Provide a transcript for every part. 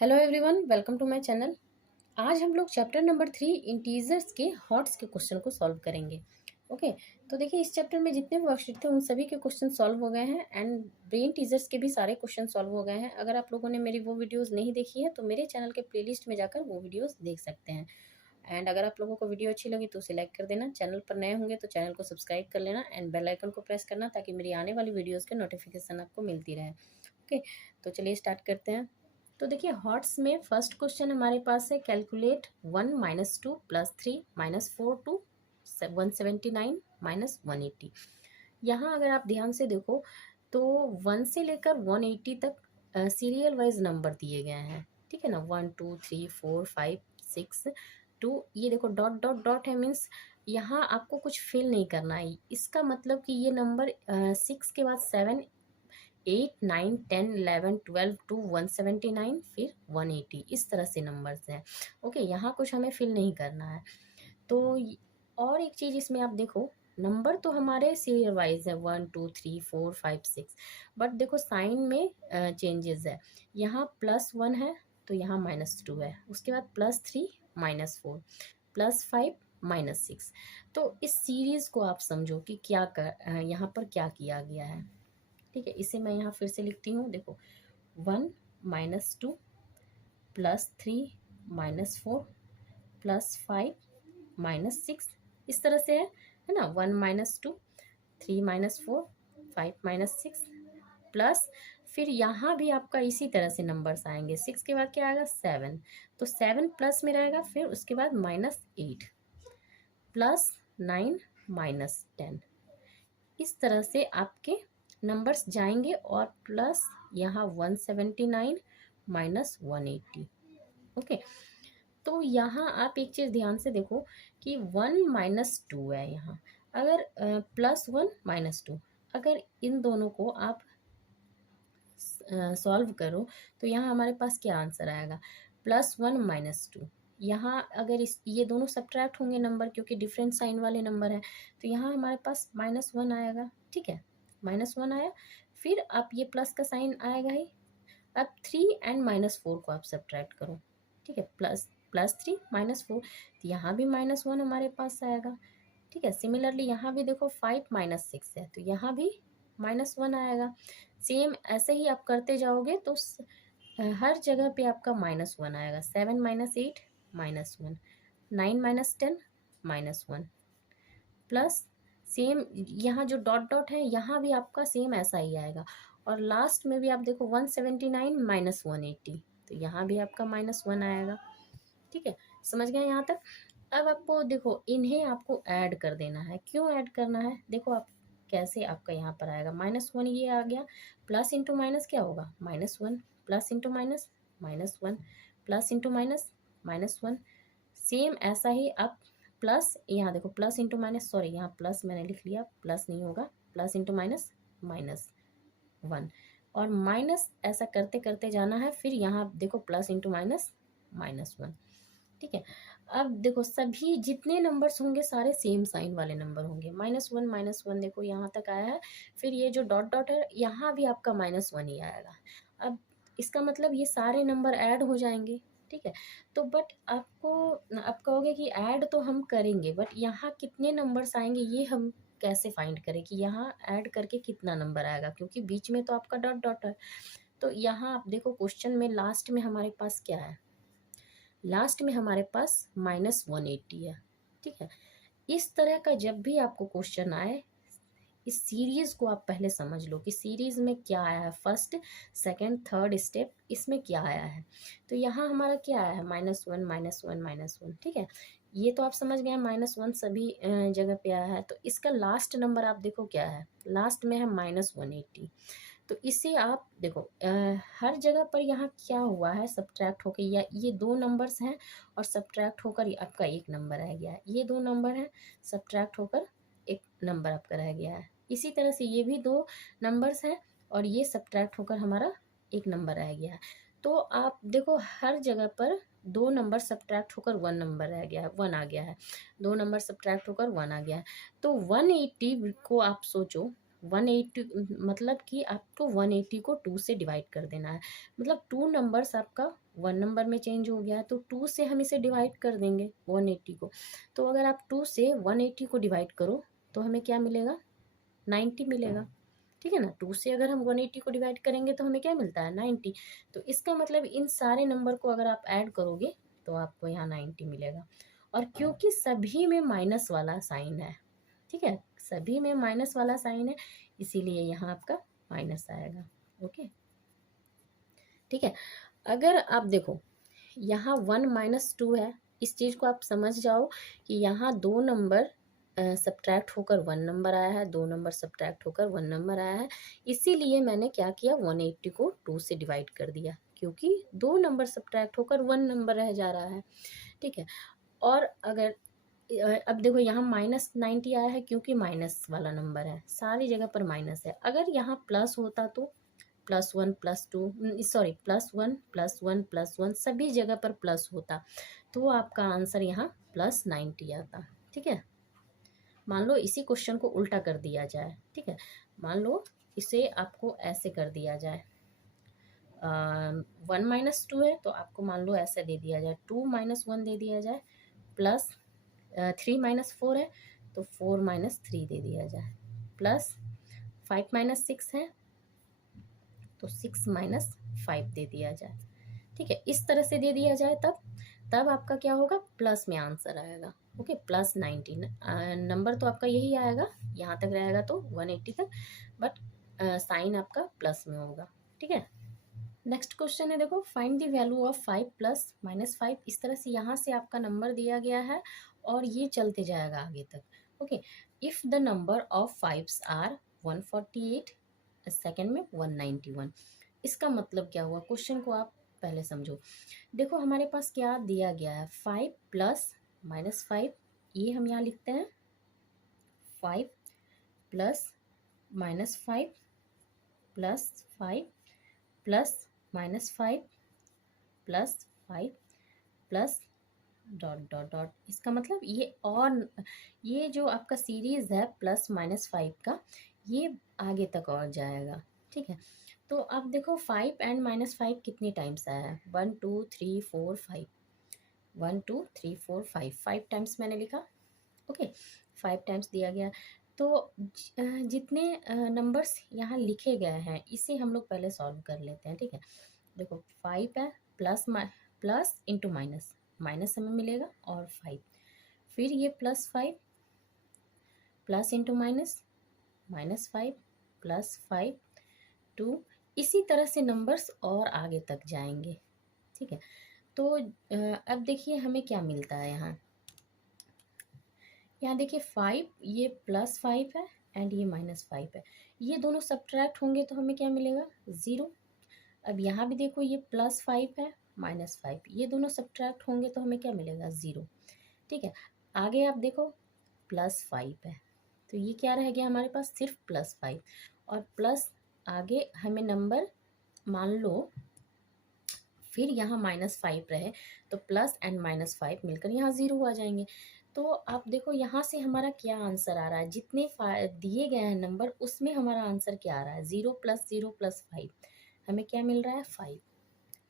Hello everyone, welcome to my channel. आज हम लोग चैप्टर नंबर 3 इंटीजर्स के हॉट्स के क्वेश्चन को सॉल्व करेंगे। ओके, तो देखिए इस चैप्टर में जितने वर्कशीट थे उन सभी के क्वेश्चन सॉल्व हो गए हैं एंड ब्रेन टीजर्स के भी सारे क्वेश्चन सॉल्व हो गए हैं। अगर आप लोगों ने मेरी वो वीडियोस नहीं देखी है तो मेरे चैनल के प्लेलिस्ट में जाकर वो वीडियोस देख सकते हैं। एंड अगर आप लोगों को वीडियो अच्छी लगी तो उसे लाइक कर देना, चैनल पर नए होंगे तो चैनल को सब्सक्राइब कर लेना एंड बेल आइकन को प्रेस करना ताकि मेरी आने वाली वीडियोज़ के नोटिफिकेशन आपको मिलती रहे। ओके, तो चलिए स्टार्ट करते हैं। तो देखिए हॉट्स में फर्स्ट क्वेश्चन हमारे पास है, कैलकुलेट 1 - 2 + 3 - 4 टू 179 - 180। यहाँ अगर आप ध्यान से देखो तो 1 से लेकर 180 तक सीरियल वाइज नंबर दिए गए हैं। ठीक है ना, 1 2 3 4 5 6 2, ये देखो डॉट डॉट डॉट है, मीन्स यहाँ आपको कुछ फिल नहीं करना है। इसका मतलब कि ये नंबर 6 के बाद 7 8 9 10 11 12 टू 179 फिर 180, इस तरह से नंबर्स हैं। ओके, यहाँ कुछ हमें फिल नहीं करना है। तो और एक चीज़ इसमें आप देखो, नंबर तो हमारे सीरियल वाइज है 1 2 3 4 5 6, बट देखो साइन में चेंजेस है। यहाँ +1 है तो यहाँ -2 है, उसके बाद +3 -4 +5 -6। तो इस सीरीज़ को आप समझो कि क्या यहाँ पर क्या किया गया है। ठीक है, इसे मैं यहाँ फिर से लिखती हूँ। देखो 1 - 2 +3 -4 +5 -6, इस तरह से है ना। 1 - 2 3 -4 5 -6 प्लस, फिर यहाँ भी आपका इसी तरह से नंबर्स आएंगे। 6 के बाद क्या आएगा 7, तो 7 प्लस में रहेगा, फिर उसके बाद -8 +9 -10, इस तरह से आपके नंबर्स जाएंगे और प्लस यहाँ 179 - 180। ओके, तो यहाँ आप एक चीज़ ध्यान से देखो कि 1 - 2 है यहाँ। अगर +1 -2, अगर इन दोनों को आप सॉल्व करो तो यहाँ हमारे पास क्या आंसर आएगा, +1 - 2। यहाँ अगर इस ये दोनों सब्ट्रैक्ट होंगे नंबर, क्योंकि डिफरेंट साइन वाले नंबर है, तो यहाँ हमारे पास -1 आएगा। ठीक है, -1 आया, फिर आप ये प्लस का साइन आएगा ही। अब 3 एंड -4 को आप सब्ट्रैक्ट करो। ठीक है, +3 -4, तो यहाँ भी -1 हमारे पास आएगा। ठीक है, सिमिलरली यहाँ भी देखो 5 -6 है तो यहाँ भी -1 आएगा। सेम ऐसे ही आप करते जाओगे तो हर जगह पे आपका -1 आएगा। 7 - 8 -1, 9 - 10 -1 प्लस, सेम यहाँ जो डॉट डॉट है यहाँ भी आपका सेम ऐसा ही आएगा। और लास्ट में भी आप देखो 179 - 180, तो यहाँ भी आपका -1 आएगा। ठीक है, समझ गए यहाँ तक। अब आपको देखो इन्हें आपको ऐड कर देना है। क्यों ऐड करना है, देखो आप कैसे आपका यहाँ पर आएगा। -1 ये आ गया, प्लस इंटू माइनस क्या होगा -1, plus into minus -1, plus into minus -1। Same ऐसा ही आप प्लस, यहाँ देखो प्लस इंटू माइनस, सॉरी यहाँ प्लस मैंने लिख लिया, प्लस नहीं होगा, प्लस इंटू माइनस -1, और माइनस ऐसा करते करते जाना है। फिर यहाँ देखो प्लस इंटू माइनस -1। ठीक है, अब देखो सभी जितने नंबर्स होंगे सारे सेम साइन वाले नंबर होंगे। -1 देखो यहाँ तक आया है, फिर ये जो डॉट डॉट है यहाँ भी आपका -1 ही आएगा। अब इसका मतलब ये सारे नंबर ऐड हो जाएंगे। ठीक है, तो बट आपको, आप कहोगे कि ऐड तो हम करेंगे बट यहाँ कितने नंबर्स आएंगे ये हम कैसे फाइंड करें कि यहाँ ऐड करके कितना नंबर आएगा, क्योंकि बीच में तो आपका डॉट डॉट है। तो यहाँ आप देखो क्वेश्चन में लास्ट में हमारे पास क्या है, लास्ट में हमारे पास -180 है। ठीक है, इस तरह का जब भी आपको क्वेश्चन आए, इस सीरीज को आप पहले समझ लो कि सीरीज में क्या आया है, फर्स्ट सेकंड थर्ड स्टेप इसमें क्या आया है। तो यहाँ हमारा क्या आया है, -1 -1 -1। ठीक है, ये तो आप समझ गए, -1 सभी जगह पे आया है। तो इसका लास्ट नंबर आप देखो क्या है, लास्ट में है -180। तो इसे आप देखो हर जगह पर यहाँ क्या हुआ है, सब्ट्रैक्ट होकर, या ये दो नंबर्स हैं और सब्ट्रैक्ट होकर आपका एक नंबर रह गया है। ये दो नंबर हैं, सब्ट्रैक्ट होकर एक नंबर आपका रह गया है। इसी तरह से ये भी दो नंबर्स हैं और ये सब्ट्रैक्ट होकर हमारा एक नंबर रह गया है। तो आप देखो हर जगह पर दो नंबर सब्ट्रैक्ट होकर 1 नंबर रह गया है, 1 आ गया है। दो नंबर सब्ट्रैक्ट होकर 1 आ गया है। तो 180 को आप सोचो 180 मतलब कि आपको 180 को 2 से डिवाइड कर देना है। मतलब 2 नंबर्स आपका 1 नंबर में चेंज हो गया है, तो 2 से हम इसे डिवाइड कर देंगे 180 को। तो अगर आप 2 से 180 को डिवाइड करो तो हमें क्या मिलेगा, 90 मिलेगा। ठीक है ना, 2 से अगर हम 180 को डिवाइड करेंगे तो हमें क्या मिलता है, 90। तो इसका मतलब इन सारे नंबर को अगर आप ऐड करोगे तो आपको यहाँ 90 मिलेगा। और क्योंकि सभी में माइनस वाला साइन है, ठीक है, सभी में माइनस वाला साइन है, इसीलिए यहाँ आपका माइनस आएगा। ओके, ठीक है। अगर आप देखो यहाँ 1 - 2 है, इस चीज़ को आप समझ जाओ कि यहाँ 2 नंबर सब्ट्रैक्ट होकर 1 नंबर आया है, 2 नंबर सब्ट्रैक्ट होकर 1 नंबर आया है। इसीलिए मैंने क्या किया, 180 को 2 से डिवाइड कर दिया, क्योंकि 2 नंबर सब्ट्रैक्ट होकर 1 नंबर रह जा रहा है। ठीक है। और अगर अब देखो यहाँ -90 आया है, क्योंकि माइनस वाला नंबर है, सारी जगह पर माइनस है। अगर यहाँ प्लस होता तो +1 +2 सॉरी +1 +1 +1 सभी जगह पर प्लस होता, तो आपका आंसर यहाँ +90 आता। ठीक है। मान लो इसी क्वेश्चन को उल्टा कर दिया जाए, ठीक है, मान लो इसे आपको ऐसे कर दिया जाए, 1 - 2 है तो आपको मान लो ऐसे दे दिया जाए, 2 - 1 दे दिया जाए, प्लस 3 - 4 है तो 4 - 3 दे दिया जाए, प्लस 5 - 6 है तो 6 - 5 दे दिया जाए। ठीक है, इस तरह से दे दिया जाए तब आपका क्या होगा, प्लस में आंसर आएगा। ओके, +90 नंबर तो आपका यही आएगा, यहाँ तक रहेगा तो 180 तक, बट साइन आपका प्लस में होगा। ठीक है। नेक्स्ट क्वेश्चन है, देखो फाइंड द वैल्यू ऑफ 5 + -5। इस तरह से यहाँ से आपका नंबर दिया गया है और ये चलते जाएगा आगे तक। Okay, if the number of fives are 148, second में 191। इसका मतलब क्या हुआ, क्वेश्चन को आप पहले समझो। देखो हमारे पास क्या दिया गया है, 5 + -5, ये हम यहाँ लिखते हैं 5 + -5 + 5 + -5 + 5 + डॉट डॉट डॉट। इसका मतलब ये, और ये जो आपका सीरीज है +-5 का, ये आगे तक और जाएगा। ठीक है। तो अब देखो 5 एंड -5 कितनी टाइम्स आया है, 1 2 3 4 5, 1 2 3 4 5, 5 टाइम्स मैंने लिखा। ओके, 5 टाइम्स दिया गया। तो जितने नंबर्स यहाँ लिखे गए हैं इसे हम लोग पहले सॉल्व कर लेते हैं। ठीक है, देखो 5 है, प्लस इंटू माइनस, माइनस हमें मिलेगा, और 5, फिर ये +5, प्लस इंटू माइनस, -5 +5 2, इसी तरह से नंबर्स और आगे तक जाएंगे। ठीक है। तो अब देखिए हमें क्या मिलता है यहाँ देखिए 5, ये +5 है एंड ये -5 है, ये दोनों सब्ट्रैक्ट होंगे तो हमें क्या मिलेगा, 0। अब यहाँ भी देखो ये +5 है, -5, ये दोनों सब्ट्रैक्ट होंगे तो हमें क्या मिलेगा, 0। ठीक है। आगे आप देखो +5 है, तो ये क्या रह गया हमारे पास, सिर्फ +5, और प्लस आगे हमें नंबर मान लो, फिर यहाँ -5 रहे तो प्लस एंड -5 मिलकर यहाँ 0 आ जाएंगे। तो आप देखो यहाँ से हमारा क्या आंसर आ रहा है, जितने दिए गए हैं नंबर उसमें हमारा आंसर क्या आ रहा है, 0 + 0 + 5, हमें क्या मिल रहा है, 5।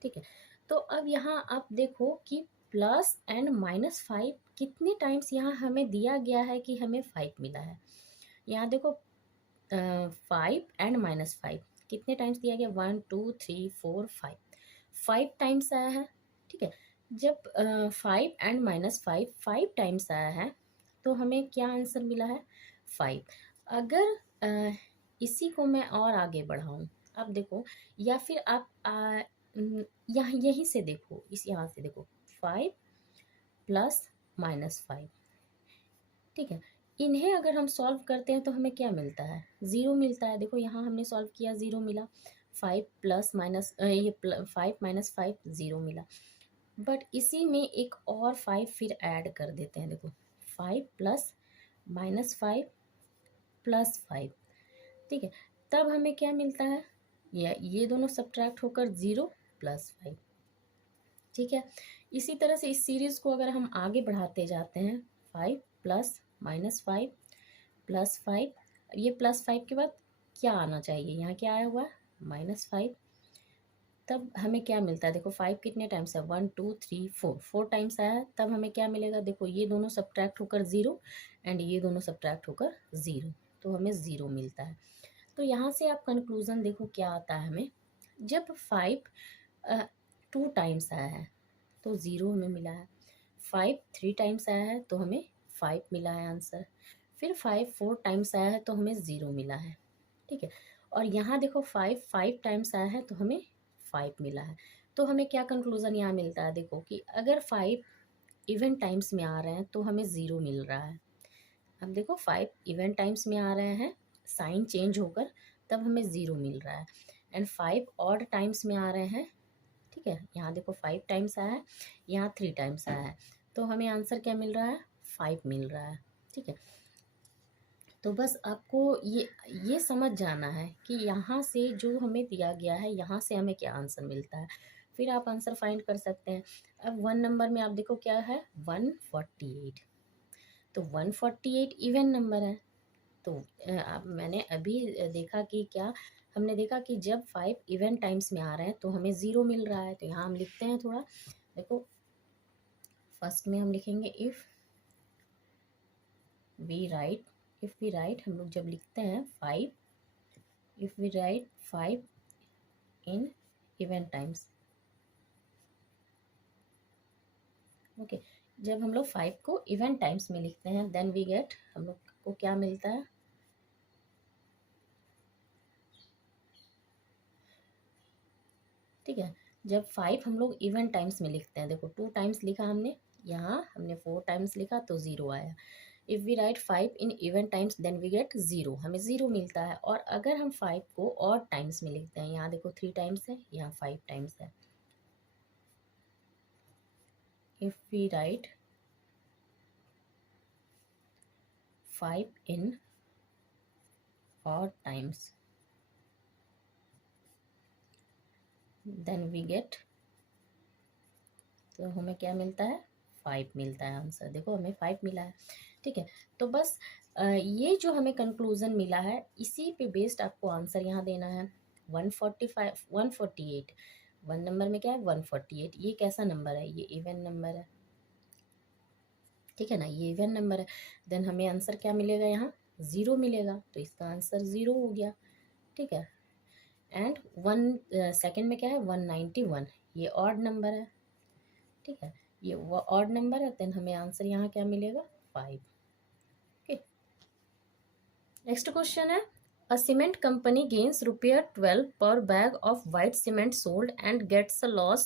ठीक है। तो अब यहाँ आप देखो कि प्लस एंड -5 कितने टाइम्स यहाँ हमें दिया गया है कि हमें 5 मिला है। यहाँ देखो 5 एंड -5 कितने टाइम्स दिया गया, 1 2 3 4 5, 5 टाइम्स आया है। ठीक है। जब 5 एंड -5 5 टाइम्स आया है तो हमें क्या आंसर मिला है, 5। अगर इसी को मैं और आगे बढ़ाऊँ, अब देखो, या फिर आप यहाँ यहीं से देखो, इस यहाँ से देखो, 5 + -5। ठीक है, इन्हें अगर हम सॉल्व करते हैं तो हमें क्या मिलता है, 0 मिलता है। देखो यहाँ हमने सॉल्व किया, 0 मिला, 5 + ये 5 - 5 0 मिला। बट इसी में एक और 5 फिर ऐड कर देते हैं, देखो 5 + -5 + 5। ठीक है, तब हमें क्या मिलता है, ये दोनों सब्ट्रैक्ट होकर 0 + 5। ठीक है। इसी तरह से इस सीरीज़ को अगर हम आगे बढ़ाते जाते हैं, 5 + -5 + 5 ये +5 के बाद क्या आना चाहिए, यहाँ क्या आया हुआ है -5, तब हमें क्या मिलता है देखो 5 कितने टाइम्स है 1 2 3 4, 4 टाइम्स आया है, तब हमें क्या मिलेगा देखो ये दोनों सब्ट्रैक्ट होकर 0 एंड ये दोनों सब्ट्रैक्ट होकर 0, तो हमें 0 मिलता है। तो यहाँ से आप कंक्लूज़न देखो क्या आता है हमें, जब 5 2 टाइम्स आया है तो 0 हमें मिला है, 5 3 टाइम्स आया है तो हमें 5 मिला है आंसर, फिर 5 4 टाइम्स आया है तो हमें 0 मिला है, ठीक है। और यहाँ देखो 5 5 टाइम्स आया है तो हमें 5 मिला है। तो हमें क्या कंक्लूज़न यहाँ मिलता है देखो कि अगर 5 इवन टाइम्स में आ रहे हैं तो हमें 0 मिल रहा है। अब देखो 5 इवन टाइम्स में आ रहे हैं साइन चेंज होकर, तब हमें 0 मिल रहा है, एंड 5 ऑड टाइम्स में आ रहे हैं, ठीक है। यहाँ देखो 5 टाइम्स आया है, यहाँ 3 टाइम्स आया है, तो हमें आंसर क्या मिल रहा है 5 मिल रहा है, ठीक है। तो बस आपको ये समझ जाना है कि यहाँ से जो हमें दिया गया है यहाँ से हमें क्या आंसर मिलता है, फिर आप आंसर फाइंड कर सकते हैं। अब 1 नंबर में आप देखो क्या है 148, तो 148 इवन नंबर है। तो अब मैंने अभी देखा कि क्या हमने देखा कि जब 5 इवन टाइम्स में आ रहे हैं तो हमें 0 मिल रहा है, तो यहाँ हम लिखते हैं थोड़ा, देखो फर्स्ट में हम लिखेंगे इफ़ वी राइट, हम लोग जब लिखते हैं 5, if we write 5 in even times, okay, जब हम लोग 5 को इवन टाइम्स में लिखते हैं देन वी गेट, हम लोग को क्या मिलता है, ठीक है। जब 5 हम लोग इवन टाइम्स में लिखते हैं, देखो 2 टाइम्स लिखा हमने, यहाँ हमने 4 टाइम्स लिखा तो 0 आया। If we write 5 in even times then we get 0, हमें 0 मिलता है। और अगर हम 5 को ऑड टाइम्स में लिखते हैं, यहाँ देखो 3 टाइम्स है, यहाँ 5 टाइम्स है, if we write 5 in odd times then we get, तो हमें क्या मिलता है 5 मिलता है आंसर, देखो हमें 5 मिला है, ठीक है। तो बस ये जो हमें कंक्लूज़न मिला है इसी पे बेस्ड आपको आंसर यहाँ देना है। 145 148, 1 नंबर में क्या है 148, ये कैसा नंबर है, ये इवन नंबर है, ठीक है ना, ये इवन नंबर है। देन हमें आंसर क्या मिलेगा यहाँ 0 मिलेगा, तो इसका आंसर 0 हो गया, ठीक है। एंड 1 सेकेंड में क्या है 191, ये ऑड नंबर है, ठीक है, ये वो ऑड नंबर है, देन हमें आंसर यहाँ क्या मिलेगा 5, ओके। नेक्स्ट क्वेश्चन है, अ cement company gains ₹12 per bag of white cement sold and gets a loss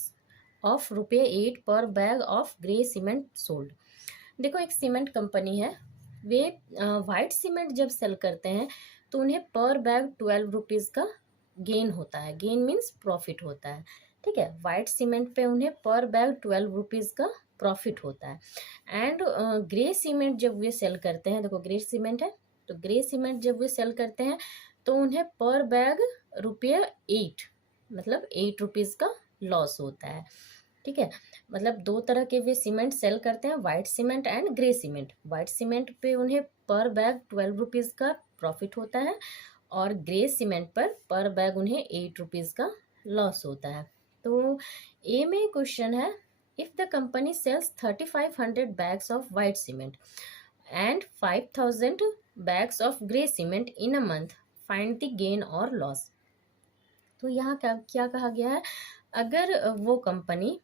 of ₹8 per bag of grey cement sold. देखो एक सीमेंट कंपनी है, वे वाइट सीमेंट जब सेल करते हैं तो उन्हें पर बैग 12 रुपीज़ का गेन होता है, गेन मीन्स प्रॉफिट होता है, ठीक है। वाइट सीमेंट पे उन्हें पर बैग 12 रुपीज़ का प्रॉफिट होता है। एंड ग्रे सीमेंट जब वे सेल करते हैं, देखो ग्रे सीमेंट है, तो ग्रे सीमेंट जब वे सेल करते हैं तो उन्हें पर बैग ₹8, मतलब 8 रुपीज़ का लॉस होता है, ठीक है। मतलब दो तरह के वे सीमेंट सेल करते हैं, white cement and grey cement. White cement पे उन्हें पर बैग 12 रुपीज़ का प्रॉफिट होता है और ग्रे सीमेंट पर बैग उन्हें 8 रुपीज़ का लॉस होता है। तो ए में क्वेश्चन है, if the company sells 3500 bags of white cement and 5000 bags of grey cement in a month, find the gain और लॉस। तो यहाँ क्या क्या कहा गया है, अगर वो company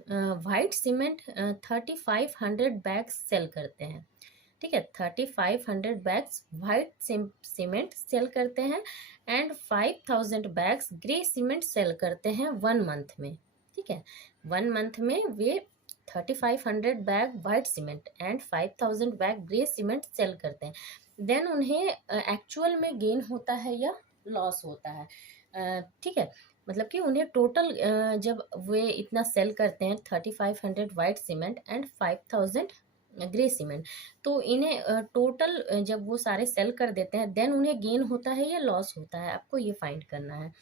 white cement 3500 bags sell करते हैं, ठीक है, 3500 बैग्स वाइट सीमेंट सेल करते हैं and 5000 bags grey cement sell करते हैं 1 मंथ में, ठीक है। 1 मंथ में वे 3500 bag white cement and 5000 bag grey cement sell करते हैं, देन उन्हें एक्चुअल में गेन होता है या लॉस होता है, ठीक है। मतलब कि उन्हें टोटल जब वे इतना सेल करते हैं 3500 white cement and 5000 grey cement, तो इन्हें टोटल जब वो सारे सेल कर देते हैं देन उन्हें गेन होता है या लॉस होता है, आपको ये फाइंड करना है,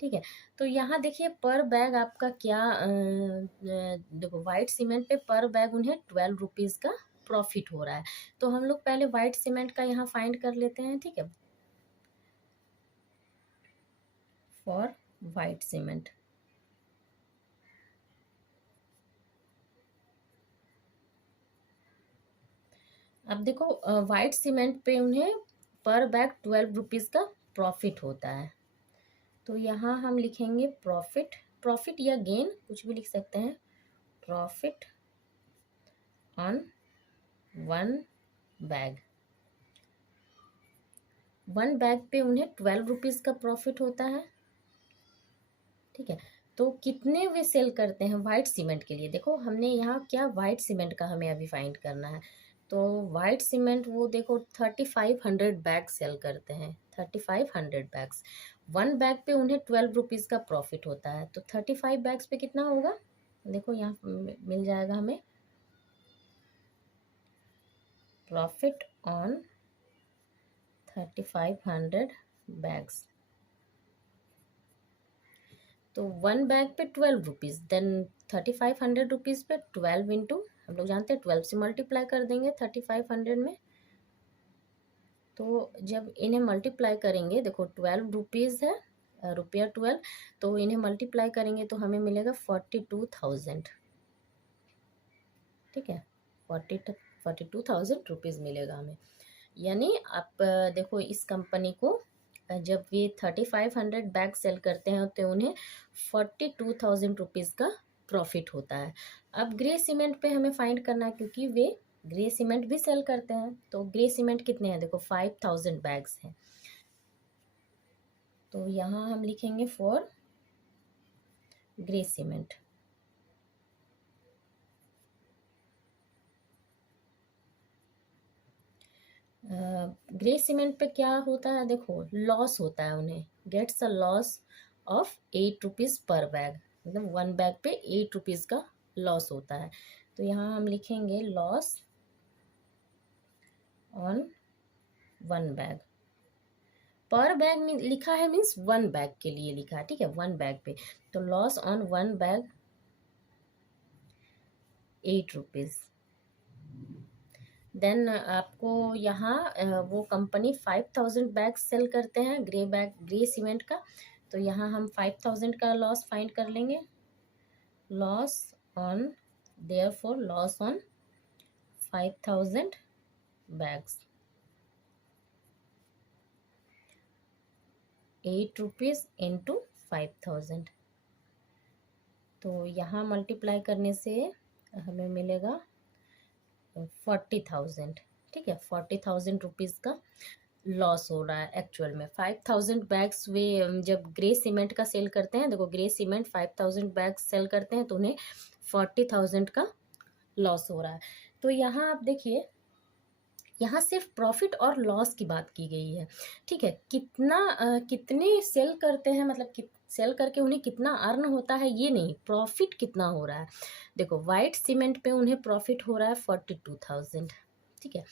ठीक है। तो यहाँ देखिए पर बैग आपका क्या देखो वाइट सीमेंट पे पर बैग उन्हें 12 रुपीज़ का प्रॉफिट हो रहा है, तो हम लोग पहले वाइट सीमेंट का यहाँ फाइंड कर लेते हैं, ठीक है। For white cement. अब देखो वाइट सीमेंट पे उन्हें पर बैग 12 रुपीज़ का प्रॉफिट होता है। तो यहाँ हम लिखेंगे प्रॉफिट, प्रॉफिट या गेन कुछ भी लिख सकते हैं, profit on one bag. One bag पे उन्हें 12 रुपीज़ का प्रॉफिट होता है। ठीक है, तो कितने वे सेल करते हैं वाइट सीमेंट के लिए? देखो हमने यहाँ क्या, वाइट सीमेंट का हमें अभी फाइंड करना है। तो वाइट सीमेंट वो देखो 3500 बैग सेल करते हैं, 3500 बैग्स। वन बैग पे उन्हें 12 रुपीज़ का प्रॉफिट होता है, तो 35 बैग्स पे कितना होगा? देखो यहाँ मिल जाएगा हमें, प्रॉफिट ऑन 3500 बैग्स। तो वन बैग पे 12 रुपीज़, देन 3500 रुपीज़ पे 12 इंटू, हम लोग जानते हैं 12 से मल्टीप्लाई कर देंगे 3500 में। तो जब इन्हें मल्टीप्लाई करेंगे, देखो 12 रुपीज़ है, रुपया 12, तो इन्हें मल्टीप्लाई करेंगे तो हमें मिलेगा 42,000। ठीक है, 42,000 रुपीज़ मिलेगा हमें। यानी आप देखो इस कंपनी को जब ये 3500 बैग सेल करते हैं तो उन्हें 42,000 रुपीज़ का प्रॉफिट होता है। अब ग्रे सीमेंट पे हमें फाइंड करना है, क्योंकि वे ग्रे सीमेंट भी सेल करते हैं। तो ग्रे सीमेंट कितने हैं? देखो 5000 बैग्स हैं। तो यहाँ हम लिखेंगे for grey cement. Grey cement पे क्या होता है? देखो लॉस होता है उन्हें, gets a loss of 8 rupees per bag, मतलब वन बैग पे 8 रुपीज़ का लॉस होता है। तो यहाँ हम लिखेंगे लॉस ऑन वन बैग। पर बैग में लिखा है मीन्स वन बैग के लिए लिखा है, ठीक है, वन बैग पे। तो loss on one bag 8 rupees. Then आपको यहाँ वो कंपनी 5000 बैग सेल करते हैं ग्रे सीमेंट का। तो यहाँ हम 5000 का लॉस फाइंड कर लेंगे, loss on, therefore loss on 5000 bags, 8 rupees into 5000। तो यहाँ मल्टीप्लाई करने से हमें मिलेगा 40,000। ठीक है, 40,000 रुपीज़ का लॉस हो रहा है एक्चुअल में। 5000 बैग्स वे जब ग्रे सीमेंट का सेल करते हैं, देखो ग्रे सीमेंट 5000 बैग्स सेल करते हैं तो उन्हें 40,000 का लॉस हो रहा है। तो यहाँ आप देखिए, यहाँ सिर्फ प्रॉफिट और लॉस की बात की गई है। ठीक है, कितने सेल करते हैं, मतलब सेल करके उन्हें कितना अर्न होता है ये नहीं, प्रॉफिट कितना हो रहा है। देखो वाइट सीमेंट पे उन्हें प्रॉफिट हो रहा है 42,000। ठीक है,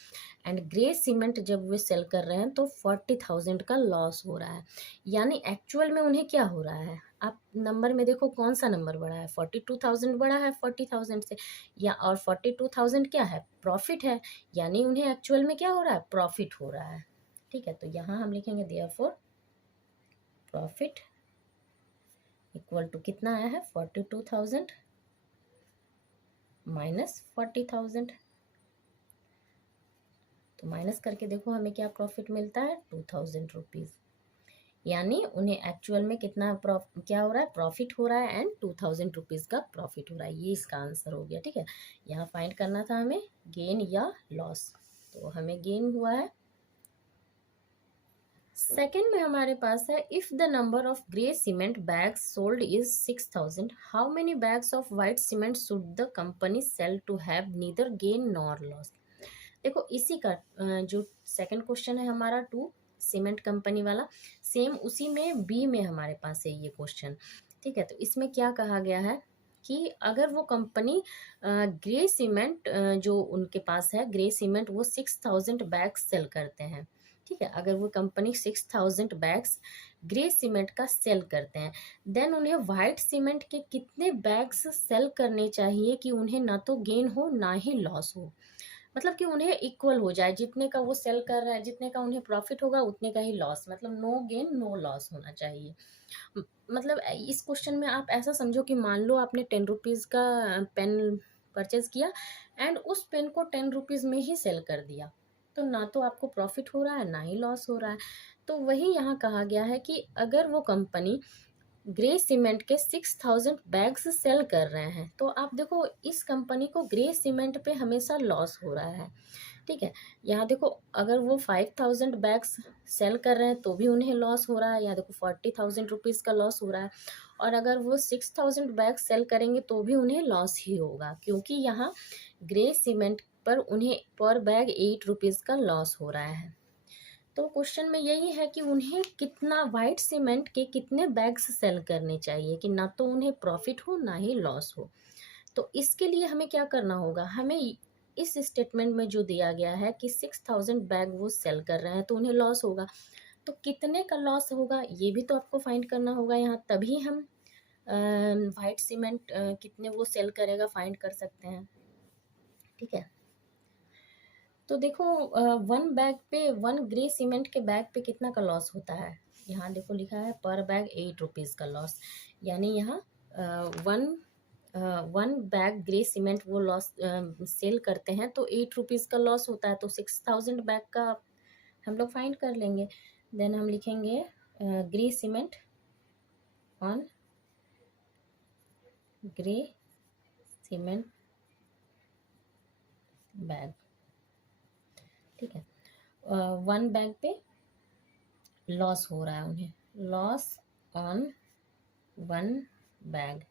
एंड ग्रे सीमेंट जब वे सेल कर रहे हैं तो 40,000 का लॉस हो रहा है। यानी एक्चुअल में उन्हें क्या हो रहा है? आप नंबर में देखो कौन सा नंबर बड़ा है? 42,000 बड़ा है 40,000 से, या और 42,000 क्या है? प्रॉफिट है। यानी उन्हें एक्चुअल में क्या हो रहा है? प्रॉफिट हो रहा है। ठीक है, तो यहाँ हम लिखेंगे देयरफॉर प्रॉफिट इक्वल टू कितना आया है? 42,000 माइनस 40,000। तो माइनस करके देखो हमें क्या प्रॉफिट मिलता है? 2,000 रुपीज़। यानी उन्हें एक्चुअल में कितना क्या हो रहा है? प्रॉफिट हो रहा है, एंड 2,000 रुपीज़ का प्रॉफिट हो रहा है। ये इसका आंसर हो गया। ठीक है, यहाँ फाइंड करना था हमें गेन या लॉस, तो हमें गेन हुआ है। सेकेंड में हमारे पास है, if the number of grey cement bags sold is 6,000, how many bags of white cement should the company sell to have neither gain nor loss. देखो इसी का जो सेकंड क्वेश्चन है हमारा 2 सीमेंट कंपनी वाला, सेम उसी में बी में हमारे पास है ये क्वेश्चन। ठीक है, तो इसमें क्या कहा गया है कि अगर वो कंपनी ग्रे सीमेंट जो उनके पास है ग्रे सीमेंट, वो 6,000 बैग्स सेल करते हैं। ठीक है, अगर वो कंपनी 6,000 बैग्स ग्रे सीमेंट का सेल करते हैं, देन उन्हें वाइट सीमेंट के कितने बैग्स सेल करने चाहिए कि उन्हें ना तो गेन हो ना ही लॉस हो। मतलब कि उन्हें इक्वल हो जाए, जितने का वो सेल कर रहा है, जितने का उन्हें प्रॉफिट होगा उतने का ही लॉस, मतलब नो गेन नो लॉस होना चाहिए। मतलब इस क्वेश्चन में आप ऐसा समझो कि मान लो आपने 10 रुपीज़ का पेन परचेज किया एंड उस पेन को 10 रुपीज़ में ही सेल कर दिया, तो ना तो आपको प्रॉफिट हो रहा है ना ही लॉस हो रहा है। तो वही यहाँ कहा गया है कि अगर वो कंपनी ग्रे सीमेंट के 6,000 बैग्स सेल कर रहे हैं, तो आप देखो इस कंपनी को ग्रे सीमेंट पे हमेशा लॉस हो रहा है। ठीक है, यहाँ देखो अगर वो 5,000 बैग्स सेल कर रहे हैं तो भी उन्हें लॉस हो रहा है, यहाँ देखो 40,000 रुपीज़ का लॉस हो रहा है। और अगर वो 6,000 बैग्स सेल करेंगे तो भी उन्हें लॉस ही होगा, क्योंकि यहाँ ग्रे सीमेंट पर उन्हें पर बैग 8 रुपीज़ का लॉस हो रहा है। तो क्वेश्चन में यही है कि उन्हें कितना वाइट सीमेंट के कितने बैग्स सेल करने चाहिए कि ना तो उन्हें प्रॉफिट हो ना ही लॉस हो। तो इसके लिए हमें क्या करना होगा, हमें इस स्टेटमेंट में जो दिया गया है कि 6,000 बैग वो सेल कर रहे हैं तो उन्हें लॉस होगा, तो कितने का लॉस होगा ये भी तो आपको फाइंड करना होगा यहाँ, तभी हम वाइट सीमेंट कितने वो सेल करेगा फाइंड कर सकते हैं। ठीक है, तो देखो 1 ग्रे सीमेंट के बैग पे कितना का लॉस होता है, यहाँ देखो लिखा है पर बैग 8 रुपीज़ का लॉस, यानी यहाँ वन 1 बैग ग्रे सीमेंट वो लॉस सेल करते हैं तो 8 रुपीज़ का लॉस होता है, तो 6,000 बैग का हम लोग फाइंड कर लेंगे। देन हम लिखेंगे grey cement on grey cement bag. ठीक है, 1 बैग पे लॉस हो रहा है उन्हें, लॉस ऑन 1 बैग,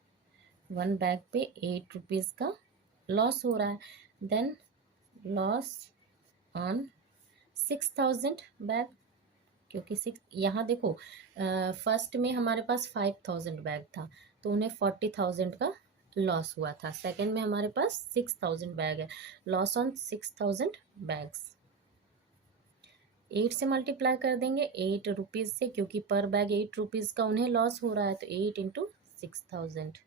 1 बैग पे 8 रुपीज़ का लॉस हो रहा है। देन लॉस ऑन 6,000 बैग, क्योंकि सिक्स यहाँ देखो फर्स्ट में हमारे पास 5,000 बैग था तो उन्हें 40,000 का लॉस हुआ था, सेकंड में हमारे पास 6,000 बैग है, लॉस ऑन 6,000 बैग्स। 8 से मल्टीप्लाई कर देंगे 8 रुपीज़ से, क्योंकि पर बैग 8 रुपीज़ का उन्हें लॉस हो रहा है, तो 8 × 6,000,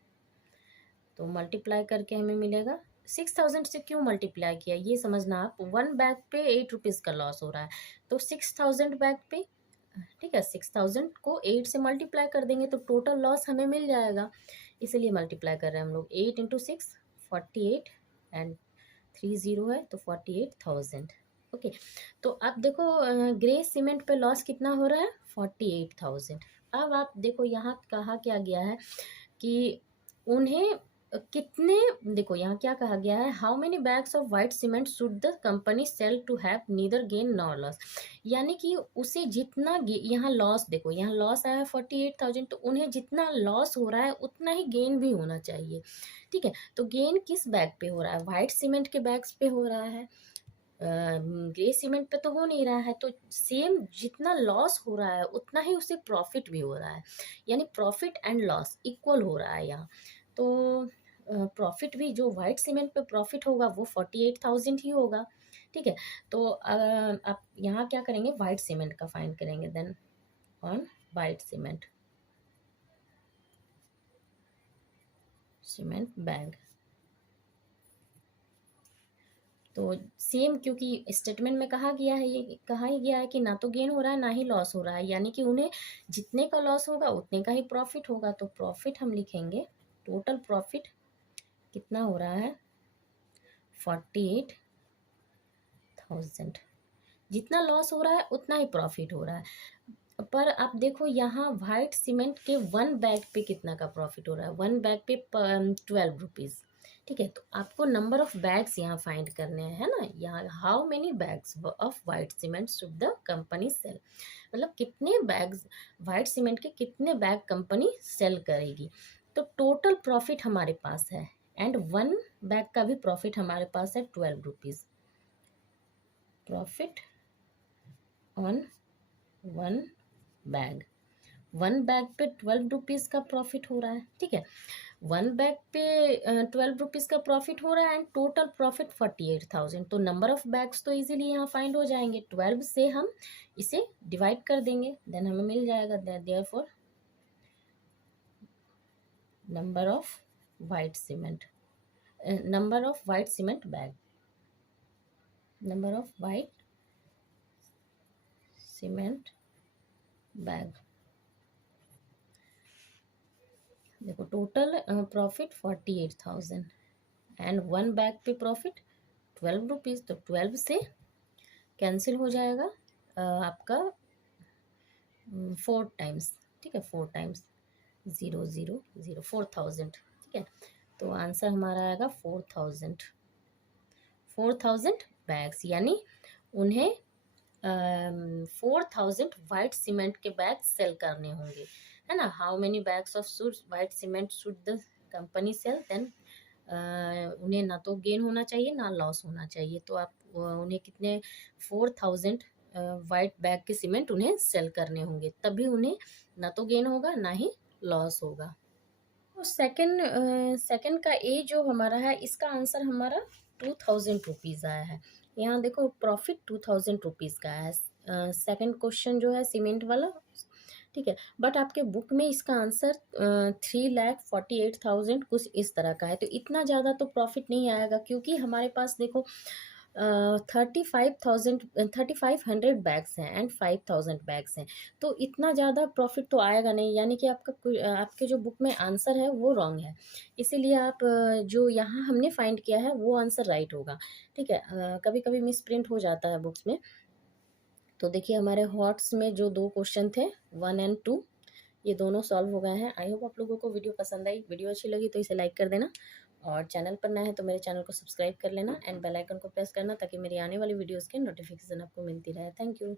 तो मल्टीप्लाई करके हमें मिलेगा 6,000 से क्यों मल्टीप्लाई किया ये समझना आप, 1 बैग पे 8 रुपीज़ का लॉस हो रहा है तो 6,000 बैग पे, ठीक है 6,000 को 8 से मल्टीप्लाई कर देंगे तो टोटल लॉस हमें मिल जाएगा, इसीलिए मल्टीप्लाई कर रहे हैं हम लोग। 8 × 6 48 एंड 30 है तो 48,000। ओके, तो अब देखो ग्रे सीमेंट पे लॉस कितना हो रहा है 48,000। अब आप देखो यहाँ कहा क्या गया है कि उन्हें कितने, देखो यहाँ क्या कहा गया है, how many bags of white cement should the company sell to have neither gain nor loss, यानी कि उसे जितना यहाँ लॉस, देखो यहाँ लॉस आया है 48,000, तो उन्हें जितना लॉस हो रहा है उतना ही गेन भी होना चाहिए। ठीक है, तो गेन किस बैग पे हो रहा है, वाइट सीमेंट के बैग्स पे हो रहा है, ग्रे सीमेंट पे तो हो नहीं रहा है, तो सेम जितना लॉस हो रहा है उतना ही उसे प्रॉफिट भी हो रहा है, यानी प्रॉफिट एंड लॉस इक्वल हो रहा है यहाँ। तो प्रॉफिट भी जो वाइट सीमेंट पे प्रॉफिट होगा वो 48,000 ही होगा। ठीक है, तो आप यहाँ क्या करेंगे, वाइट सीमेंट का फाइंड करेंगे, then on white cement cement bag. तो सेम, क्योंकि स्टेटमेंट में कहा गया है, ये कहा ही गया है कि ना तो गेन हो रहा है ना ही लॉस हो रहा है, यानी कि उन्हें जितने का लॉस होगा उतने का ही प्रॉफिट होगा, तो प्रॉफिट हम लिखेंगे, टोटल प्रॉफिट कितना हो रहा है 48,000, जितना लॉस हो रहा है उतना ही प्रॉफिट हो रहा है। पर आप देखो यहाँ वाइट सीमेंट के 1 बैग पे कितना का प्रॉफिट हो रहा है, 1 बैग पे 12 रुपीज़। ठीक है, तो आपको नंबर ऑफ बैग्स यहाँ फाइंड करने हैं, है ना, यहाँ how many bags of white cement should the company sell, मतलब कितने बैग्स वाइट सीमेंट के कितने बैग कंपनी सेल करेगी, तो टोटल प्रॉफिट हमारे पास है एंड 1 बैग का भी प्रॉफिट हमारे पास है 12 rupees, profit on 1 bag, 1 bag पे 12 रुपीज़ का प्रॉफिट हो रहा है। ठीक है, 1 बैग पे 12 रुपीज़ का प्रॉफिट हो रहा है एंड टोटल प्रॉफिट 48,000, तो नंबर ऑफ बैग्स तो इजीली यहाँ फाइंड हो जाएंगे, 12 से हम इसे डिवाइड कर देंगे, देन हमें मिल जाएगा therefore number of white cement, number of white cement bag. Number of white cement bag. देखो total profit 48,000 and one bag पे प्रॉफिट 12 रुपीज़, तो 12 से कैंसिल हो जाएगा आपका 4 टाइम्स। ठीक है, 4 टाइम्स 0 0 0 4000। ठीक है, तो आंसर हमारा आएगा 4000। 4000 बैग्स, यानी उन्हें 4000 वाइट सीमेंट के बैग सेल करने होंगे, है ना। How many bags of white cement should the company sell, then उन्हें ना तो गेन होना चाहिए ना लॉस होना चाहिए, तो आप उन्हें कितने 4000 वाइट बैग के सीमेंट उन्हें सेल करने होंगे, तभी उन्हें ना तो गेन होगा ना ही लॉस होगा। तो सेकंड का ए जो हमारा है, इसका आंसर हमारा 2000 रुपीज़ आया है। यहाँ देखो प्रॉफिट 2000 रुपीज़ का है। सेकंड क्वेश्चन जो है सीमेंट वाला, ठीक है, बट आपके बुक में इसका आंसर 3,48,000 कुछ इस तरह का है, तो इतना ज़्यादा तो प्रॉफिट नहीं आएगा, क्योंकि हमारे पास देखो 3,500 बैग्स हैं एंड 5,000 बैग्स हैं, तो इतना ज़्यादा प्रॉफिट तो आएगा नहीं, यानी कि आपके जो बुक में आंसर है वो रॉन्ग है, इसीलिए आप जो यहाँ हमने फाइंड किया है वो आंसर राइट होगा। ठीक है, कभी कभी मिस प्रिंट हो जाता है बुक्स में। तो देखिए हमारे हॉट्स में जो 2 क्वेश्चन थे 1 और 2, ये दोनों सॉल्व हो गए हैं। आई होप आप लोगों को वीडियो पसंद आई। वीडियो अच्छी लगी तो इसे लाइक कर देना, और चैनल पर नया है तो मेरे चैनल को सब्सक्राइब कर लेना एंड बेल आइकन को प्रेस करना, ताकि मेरी आने वाली वीडियोस के नोटिफिकेशन आपको मिलती रहे। Thank you.